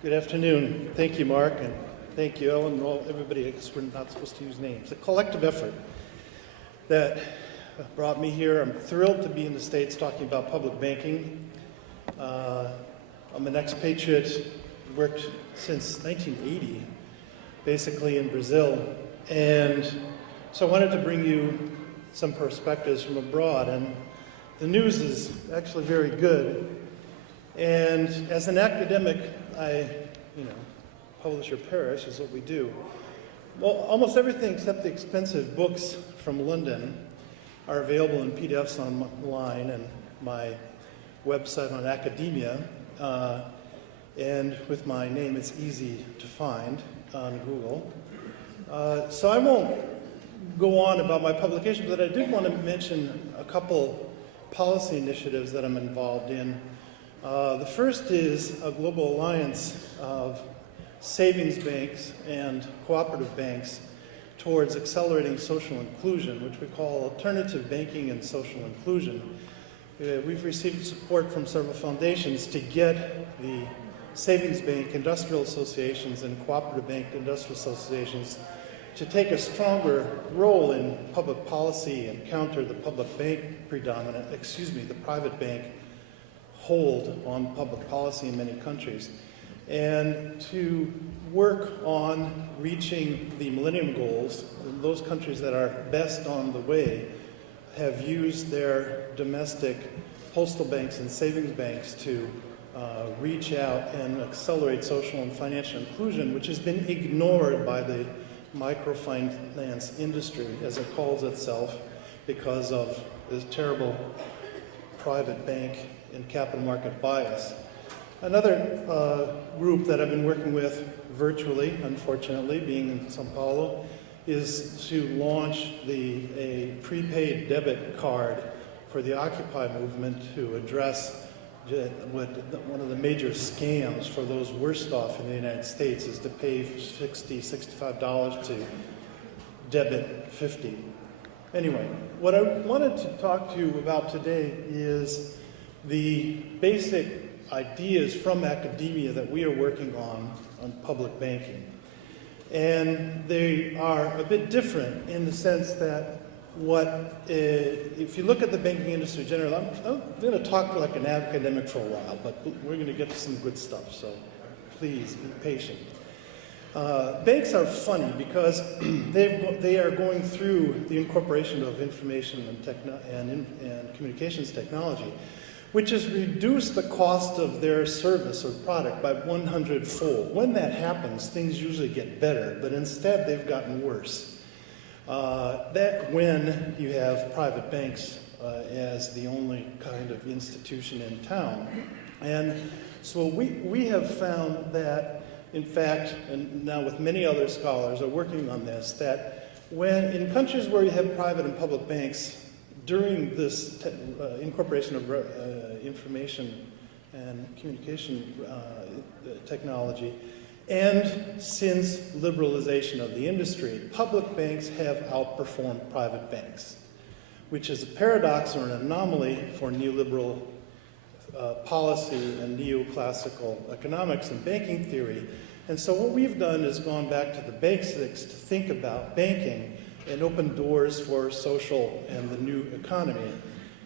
Good afternoon. Thank you, Mark, and thank you, Ellen, and everybody. I guess we're not supposed to use names. A collective effort that brought me here. I'm thrilled to be in the States talking about public banking. I'm an expatriate, worked since 1980, basically in Brazil, and so I wanted to bring you some perspectives from abroad, and the news is actually very good. And as an academic, publish or perish is what we do. Well, almost everything except the expensive books from London are available in PDFs online, and my website on academia. And with my name, it's easy to find on Google. So I won't go on about my publication, but I did want to mention a couple policy initiatives that I'm involved in. The first is a global alliance of savings banks and cooperative banks towards accelerating social inclusion, which we call alternative banking and social inclusion. We've received support from several foundations to get the savings bank industrial associations and cooperative bank industrial associations to take a stronger role in public policy and counter the private bank hold on public policy in many countries, and to work on reaching the Millennium Goals. Those countries that are best on the way have used their domestic postal banks and savings banks to reach out and accelerate social and financial inclusion, which has been ignored by the microfinance industry, as it calls itself, because of this terrible private bank and capital market bias. Another group that I've been working with virtually, unfortunately, being in Sao Paulo, is to launch a prepaid debit card for the Occupy movement to address one of the major scams for those worst off in the United States is to pay $60, $65 to debit 50. Anyway, what I wanted to talk to you about today is the basic ideas from academia that we are working on public banking. And they are a bit different in the sense that if you look at the banking industry generally, I'm going to talk like an academic for a while, but we're going to get to some good stuff, so please be patient. Banks are funny because they are going through the incorporation of information and communications technology, which has reduced the cost of their service or product by 100-fold. When that happens, things usually get better, but instead they've gotten worse. That when you have private banks as the only kind of institution in town. And so we have found that, in fact, and now with many other scholars are working on this, that when in countries where you have private and public banks, during this incorporation of information and communication technology, and since liberalization of the industry, public banks have outperformed private banks, which is a paradox or an anomaly for neoliberal policy and neoclassical economics and banking theory. And so what we've done is gone back to the basics to think about banking and open doors for social and the new economy.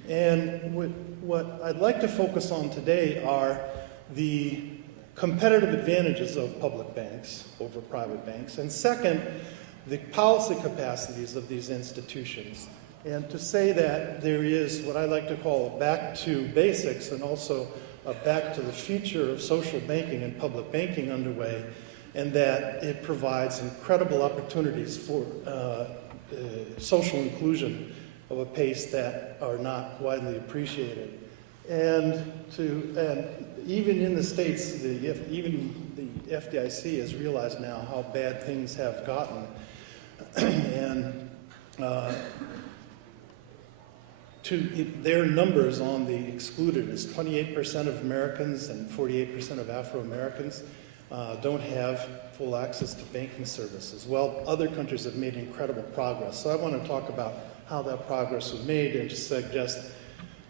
And what I'd like to focus on today are the competitive advantages of public banks over private banks, and second, the policy capacities of these institutions. And to say that there is what I like to call a back to basics and also a back to the future of social banking and public banking underway, and that it provides incredible opportunities for social inclusion of a pace that are not widely appreciated. And even in the States, even the FDIC has realized now how bad things have gotten. And their numbers on the excluded is 28% of Americans and 48% of Afro-Americans don't have full access to banking services. Well, other countries have made incredible progress. So I want to talk about how that progress was made and just suggest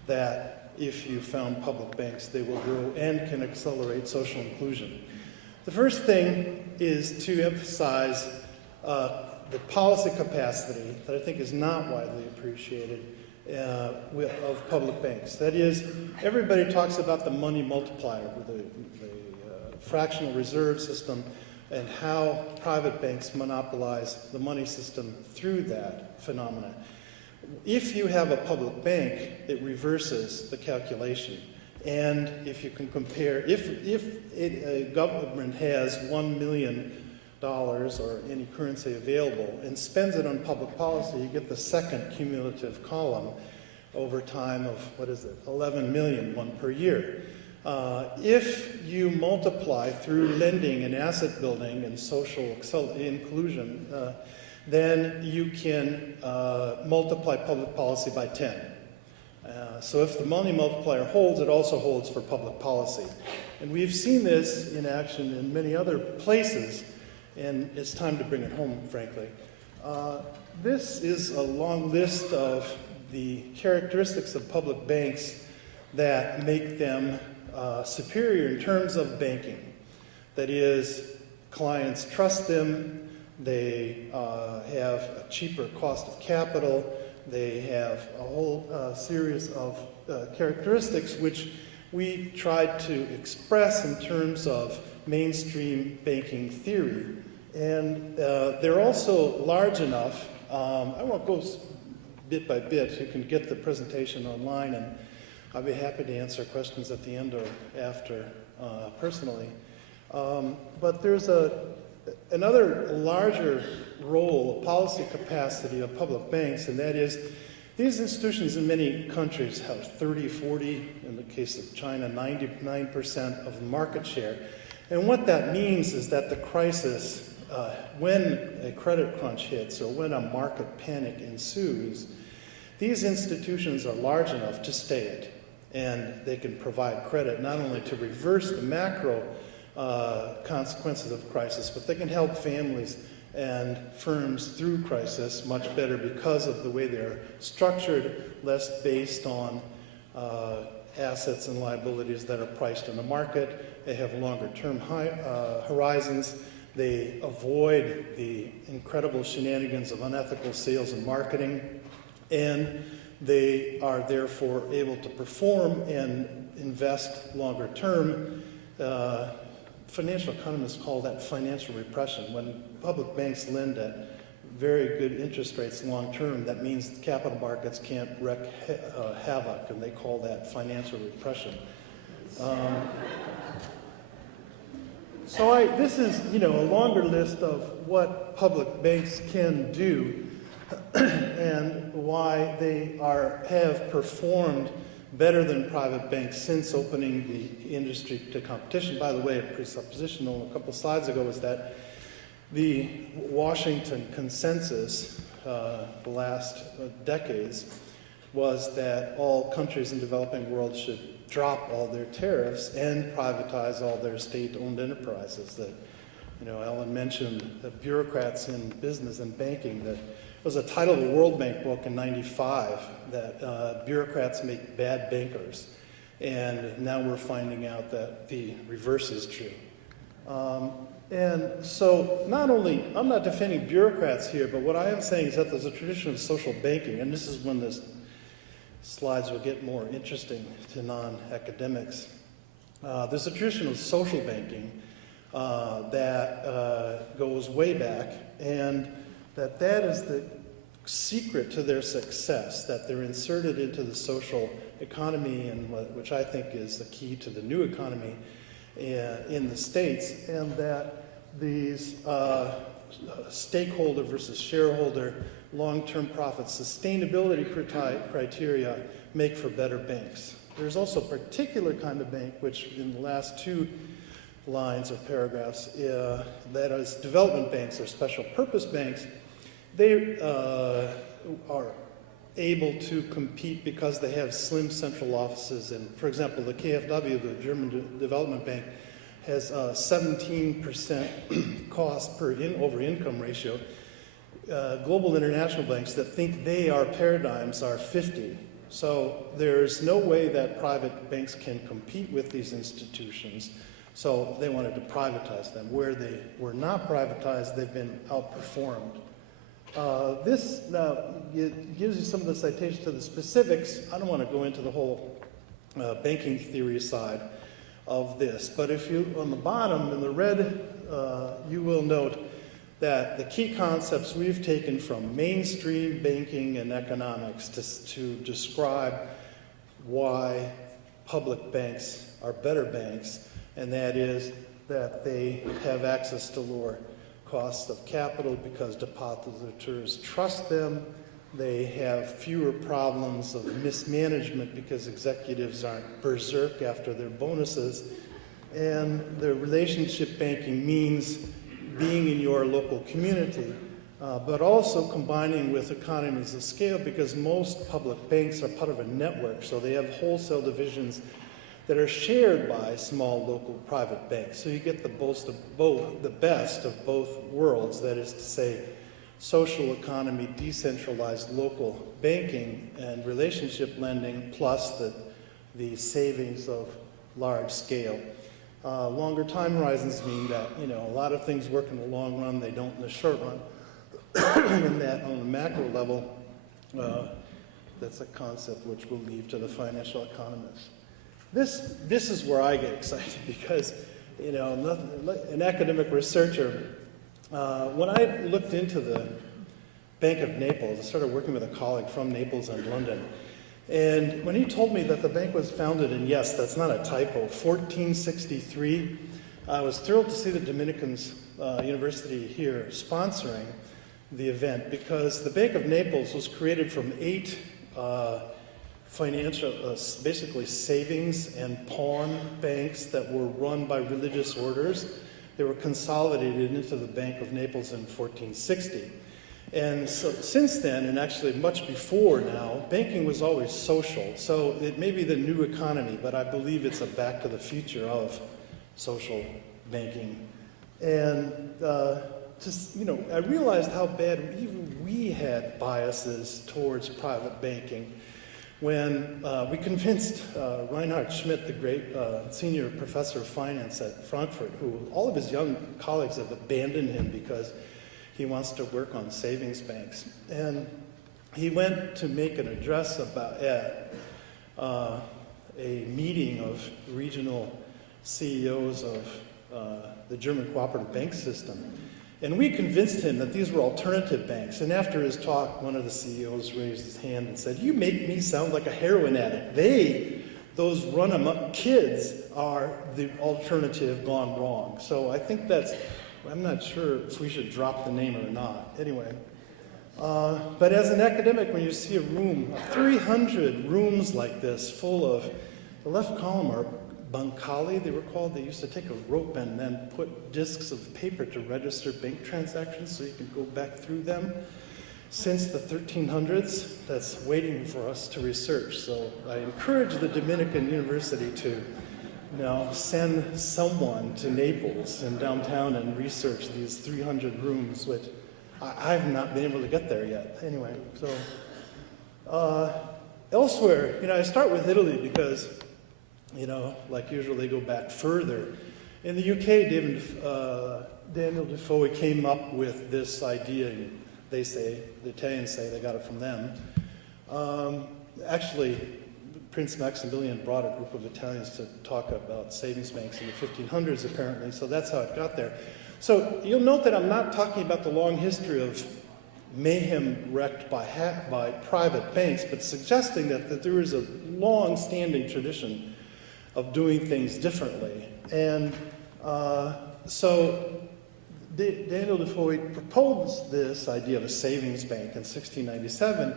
that if you found public banks, they will grow and can accelerate social inclusion. The first thing is to emphasize the policy capacity that I think is not widely appreciated of public banks. That is, everybody talks about the money multiplier with the fractional reserve system and how private banks monopolize the money system through that phenomenon. If you have a public bank, it reverses the calculation. And if you can compare, if a government has $1 million or any currency available and spends it on public policy, you get the second cumulative column over time of, 11 million, one per year. If you multiply through lending and asset building and social inclusion, then you can multiply public policy by 10. So if the money multiplier holds, it also holds for public policy. And we've seen this in action in many other places, and it's time to bring it home, frankly. This is a long list of the characteristics of public banks that make them superior in terms of banking. That is, clients trust them, they have a cheaper cost of capital, they have a whole series of characteristics which we tried to express in terms of mainstream banking theory. And they're also large enough, I won't go bit by bit, you can get the presentation online, and I'll be happy to answer questions at the end or after personally. But there's another larger role, policy capacity of public banks, and that is these institutions in many countries have 30, 40, in the case of China, 99% of market share. And what that means is that the crisis, when a credit crunch hits or when a market panic ensues, these institutions are large enough to stay it. And they can provide credit not only to reverse the macro consequences of crisis, but they can help families and firms through crisis much better because of the way they're structured, less based on assets and liabilities that are priced in the market. They have longer term horizons. They avoid the incredible shenanigans of unethical sales and marketing. And they are therefore able to perform and invest longer term. Financial economists call that financial repression. When public banks lend at very good interest rates long term, that means the capital markets can't wreak havoc, and they call that financial repression. This is, a longer list of what public banks can do and why they have performed better than private banks since opening the industry to competition. By the way, a presupposition a couple slides ago was that the Washington consensus the last decades was that all countries in the developing world should drop all their tariffs and privatize all their state-owned enterprises. That, Ellen mentioned the bureaucrats in business and banking. That was a title of a World Bank book in '95, that bureaucrats make bad bankers. And now we're finding out that the reverse is true. And so not only, I'm not defending bureaucrats here, but what I am saying is that there's a tradition of social banking, and this is when the slides will get more interesting to non-academics. There's a tradition of social banking that goes way back, and that is the secret to their success, that they're inserted into the social economy, and which I think is the key to the new economy in the States, and that these stakeholder versus shareholder, long-term profit, sustainability criteria make for better banks. There's also a particular kind of bank, which in the last two lines or paragraphs, that is development banks or special purpose banks. They are able to compete because they have slim central offices. And for example, the KfW, the German Development Bank, has a 17% cost per over income ratio. Global international banks that think they are paradigms are 50. So there's no way that private banks can compete with these institutions So they wanted to privatize them. Where they were not privatized, they've been outperformed. This now it gives you some of the citations to the specifics. I don't want to go into the whole banking theory side of this, but if you, on the bottom in the red, you will note that the key concepts we've taken from mainstream banking and economics to describe why public banks are better banks, and that is that they have access to lower costs of capital because depositors trust them. They have fewer problems of mismanagement because executives aren't berserk after their bonuses. And the relationship banking means being in your local community, but also combining with economies of scale, because most public banks are part of a network, so they have wholesale divisions that are shared by small local private banks. So you get the best of both worlds, that is to say, social economy, decentralized local banking and relationship lending, plus the savings of large scale. Longer time horizons mean that, a lot of things work in the long run, they don't in the short run. And that on the macro level, that's a concept which we'll leave to the financial economists. This is where I get excited because, an academic researcher, when I looked into the Bank of Naples, I started working with a colleague from Naples and London. And when he told me that the bank was founded in, yes, that's not a typo, 1463, I was thrilled to see the Dominican University here sponsoring the event, because the Bank of Naples was created from 8 financial, basically savings and pawn banks that were run by religious orders. They were consolidated into the Bank of Naples in 1460. And so since then, and actually much before now, banking was always social. So it may be the new economy, but I believe it's a back to the future of social banking. And I realized how bad even we had biases towards private banking when we convinced Reinhard Schmidt, the great senior professor of finance at Frankfurt, who all of his young colleagues have abandoned him because he wants to work on savings banks. And he went to make an address at a meeting of regional CEOs of the German cooperative bank system. And we convinced him that these were alternative banks. And after his talk, one of the CEOs raised his hand and said, "You make me sound like a heroin addict. Those run-em-up kids, are the alternative gone wrong." So I think I'm not sure if we should drop the name or not. Anyway, but as an academic, when you see a room, 300 rooms like this, full of, the left column are bancali, they were called. They used to take a rope and then put discs of paper to register bank transactions so you could go back through them. Since the 1300s, that's waiting for us to research. So I encourage the Dominican University to send someone to Naples and downtown and research these 300 rooms, which I've not been able to get there yet. Anyway, so elsewhere, I start with Italy because, like usual, they go back further. In the UK, Daniel Defoe came up with this idea, and the Italians say they got it from them. Actually, Prince Maximilian brought a group of Italians to talk about savings banks in the 1500s, apparently, so that's how it got there. So you'll note that I'm not talking about the long history of mayhem wrecked by private banks, but suggesting that there is a long-standing tradition of doing things differently. And so Daniel Defoe proposed this idea of a savings bank in 1697,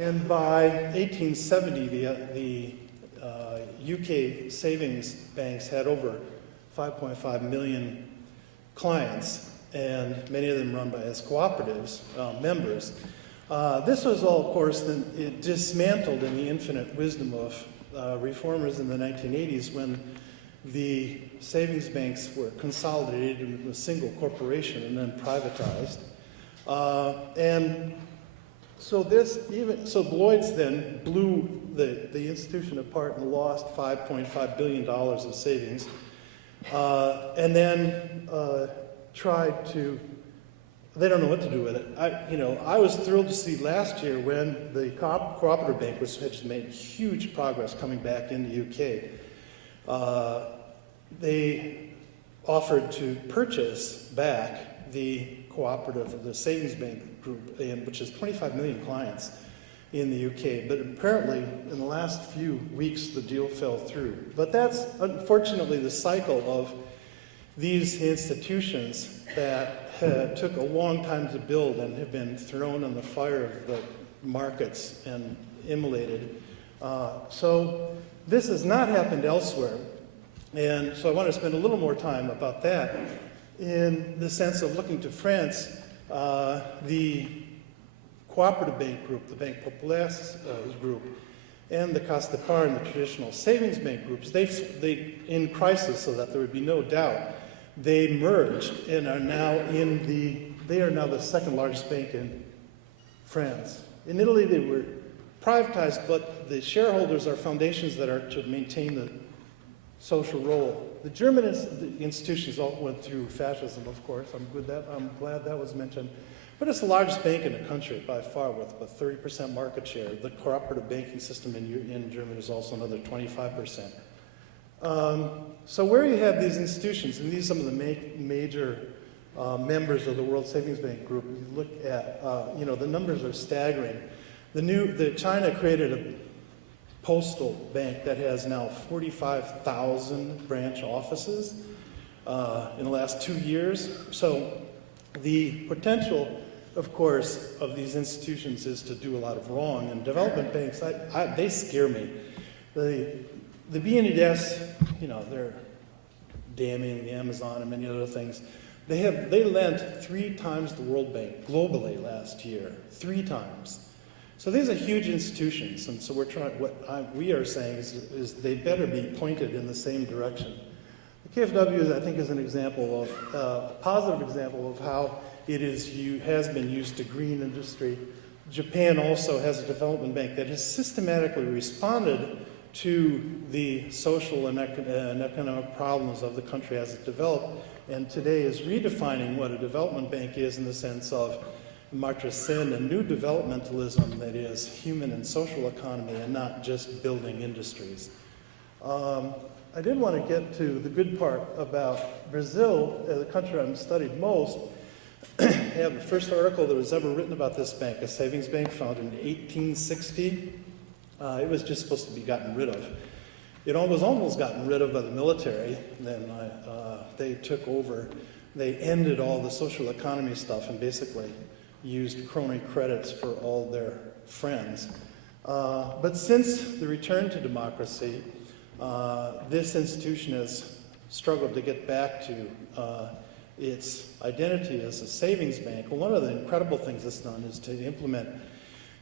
and by 1870, the UK savings banks had over 5.5 million clients, and many of them run by as cooperatives, members. This was all, of course, dismantled in the infinite wisdom of reformers in the 1980s when the savings banks were consolidated into a single corporation and then privatized. So Lloyd's then blew the institution apart and lost $5.5 billion of savings. and then tried to, they don't know what to do with it. I was thrilled to see last year when the cooperative bank has made huge progress coming back in the UK. They offered to purchase back the cooperative, the savings bank group, which has 25 million clients in the UK. But apparently, in the last few weeks, the deal fell through. But that's unfortunately the cycle of these institutions that took a long time to build and have been thrown in the fire of the markets and immolated. So this has not happened elsewhere. And so I want to spend a little more time about that in the sense of looking to France. The cooperative bank group, the Banque Populaire group, and the Caisse d'Épargne, the traditional savings bank groups, they in crisis, so that there would be no doubt, they merged and are now they are now the second largest bank in France. In Italy, they were privatized, but the shareholders are foundations that are to maintain the social role. The German institutions all went through fascism, of course. I'm glad that was mentioned. But it's the largest bank in the country by far, with about 30% market share. The cooperative banking system in Germany is also another 25%. So where you have these institutions, and these are some of the major members of the World Savings Bank Group, you look at, the numbers are staggering. China created a postal bank that has now 45,000 branch offices in the last 2 years. So the potential, of course, of these institutions is to do a lot of wrong. And development banks, they scare me. The BNDES, they're damming the Amazon and many other things. They lent 3 times the World Bank globally last year, 3 times. So these are huge institutions, and so what we are saying is they better be pointed in the same direction. The KfW, I think, is an example of a positive example of how it has been used to green industry. Japan also has a development bank that has systematically responded to the social and economic problems of the country as it developed, and today is redefining what a development bank is in the sense of Marxism and new developmentalism, that is human and social economy and not just building industries. I did want to get to the good part about Brazil, the country I've studied most. I have the first article that was ever written about this bank, a savings bank founded in 1860. It was just supposed to be gotten rid of. It was almost gotten rid of by the military. Then they took over. They ended all the social economy stuff and basically used crony credits for all their friends. But since the return to democracy, this institution has struggled to get back to its identity as a savings bank. Well, one of the incredible things it's done is to implement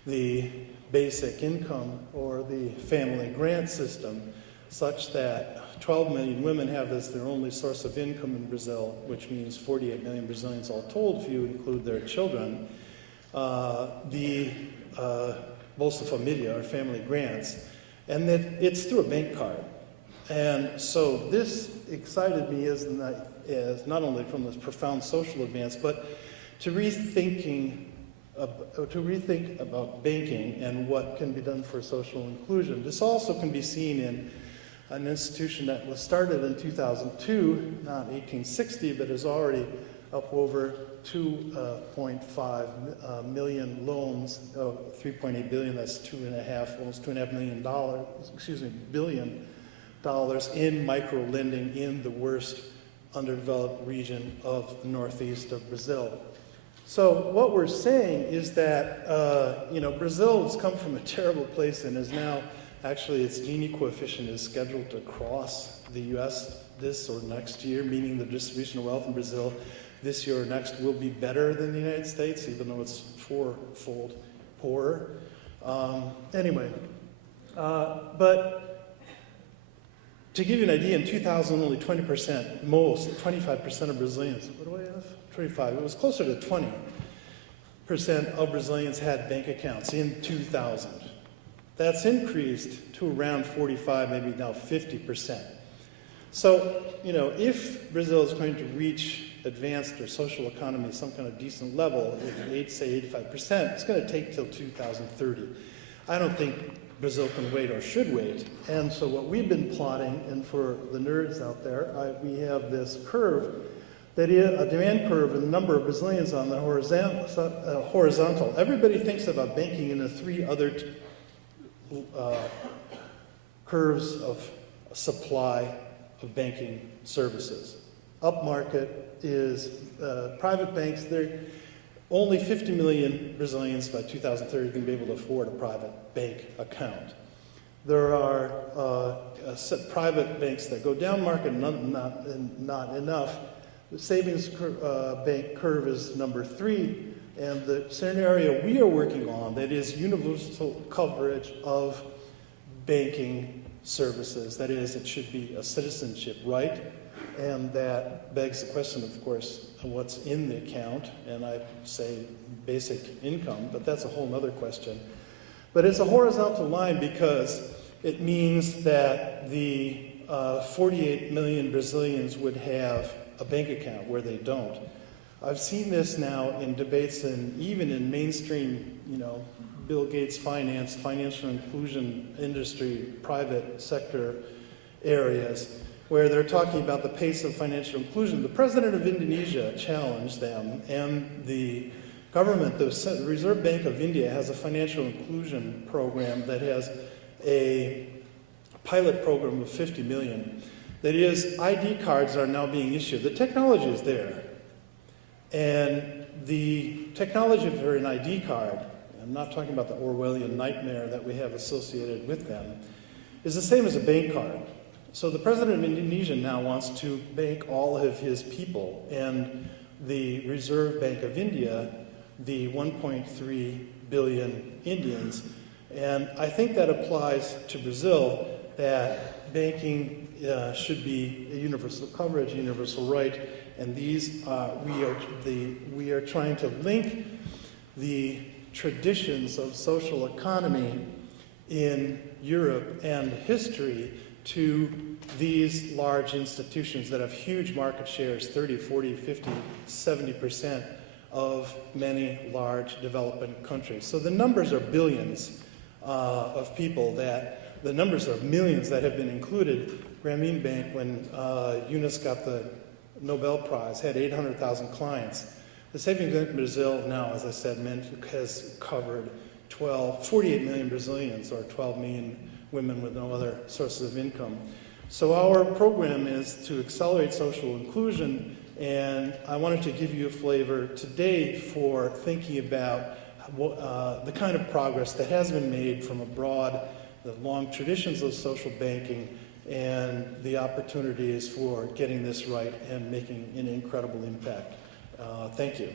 the basic income or the family grant system such that 12 million women have as their only source of income in Brazil, which means 48 million Brazilians all told, if you include their children. The Bolsa Familia, or family grants, and that it's through a bank card. And so this excited me as not only from this profound social advance, but to rethink about banking and what can be done for social inclusion. This also can be seen in an institution that was started in 2002, not 1860, but is already up over 2.5 million loans, 3.8 billion, that's almost $2.5 billion in micro lending in the worst underdeveloped region of the northeast of Brazil. So what we're saying is that, Brazil has come from a terrible place and is now, actually its Gini coefficient is scheduled to cross the US this or next year, meaning the distribution of wealth in Brazil this year or next will be better than the United States, even though it's 4-fold poorer. But to give you an idea, in 2000, only 25% of Brazilians, what do I have? 25, it was closer to 20% of Brazilians had bank accounts in 2000. That's increased to around 45, maybe now 50%. So, you know, if Brazil is going to reach advanced or social economy, some kind of decent level, say 85%, it's going to take till 2030. I don't think Brazil can wait or should wait. And so what we've been plotting, and for the nerds out there, we have this curve that is a demand curve and the number of Brazilians on the horizontal. Everybody thinks about banking in the three other curves of supply of banking services. Upmarket is private banks. They're only 50 million Brazilians by 2030 can be able to afford a private bank account. There are private banks that go down market, not enough. The savings bank curve is number 3, and the scenario we are working on, that is universal coverage of banking services. That is, it should be a citizenship right, and that begs the question, of course, of what's in the account, and I say basic income, but that's a whole other question. But it's a horizontal line because it means that the 48 million Brazilians would have a bank account where they don't. I've seen this now in debates and even in mainstream, you know, Bill Gates financed financial inclusion industry, private sector areas, where they're talking about the pace of financial inclusion. The president of Indonesia challenged them, and the government, the Reserve Bank of India, has a financial inclusion program that has a pilot program of 50 million. That is, ID cards are now being issued. The technology is there. And the technology for an ID card, I'm not talking about the Orwellian nightmare that we have associated with them, is the same as a bank card. So the president of Indonesia now wants to bank all of his people, and the Reserve Bank of India, the 1.3 billion Indians. And I think that applies to Brazil, that banking should be a universal coverage, a universal right, and these we are trying to link the traditions of social economy in Europe and history to these large institutions that have huge market shares, 30, 40, 50, 70% of many large developing countries. So the numbers are billions of people, that the numbers are millions that have been included. Grameen Bank, when Yunus got the Nobel Prize, had 800,000 clients. The Savings Bank in Brazil now, as I said, has covered 48 million Brazilians, or 12 million women with no other sources of income. So our program is to accelerate social inclusion, and I wanted to give you a flavor today for thinking about the kind of progress that has been made from abroad, the long traditions of social banking, and the opportunities for getting this right and making an incredible impact. Thank you.